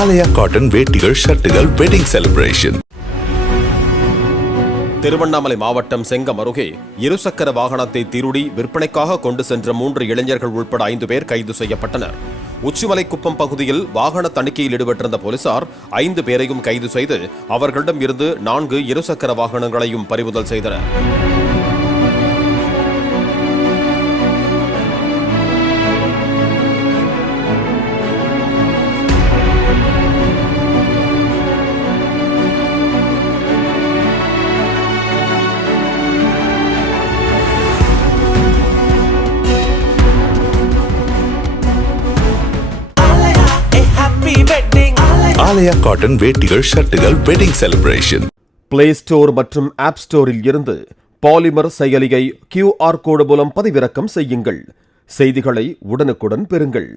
ஆலயா cotton வேட்டிகள் ஷர்ட்டுகள் wedding celebration. Tiruvannamalai மாவட்டம் செங்கம் அருகே இருசக்கர வாகனத்தை திருடி விற்பனைக்காக கொண்டு சென்ற 3 இளைஞர்கள் உட்பட 5 பேர் கைது செய்யப்பட்டனர். உச்சிமலைக்குப்பம் பகுதியில் வாகன தணிக்கையில் ஈடுபட்டிருந்த போலீசார் 5 பேரையும் கைது செய்து அவர்களிடம் இருந்து 4 இருசக்கர வாகனங்களையும் பறிமுதல் செய்தனர். ஆலயா காட்டன் வேட்டிகள் ஷர்ட்டுகள் வெட்டிங் செலிப்ரேஷன். பிளே ஸ்டோர் மற்றும் ஆப் ஸ்டோரில் இருந்து பாலிமர் செயலியை QR கோடு மூலம் பதிவிறக்கம் செய்யுங்கள். செய்திகளை உடனுக்குடன் பெறுங்கள்.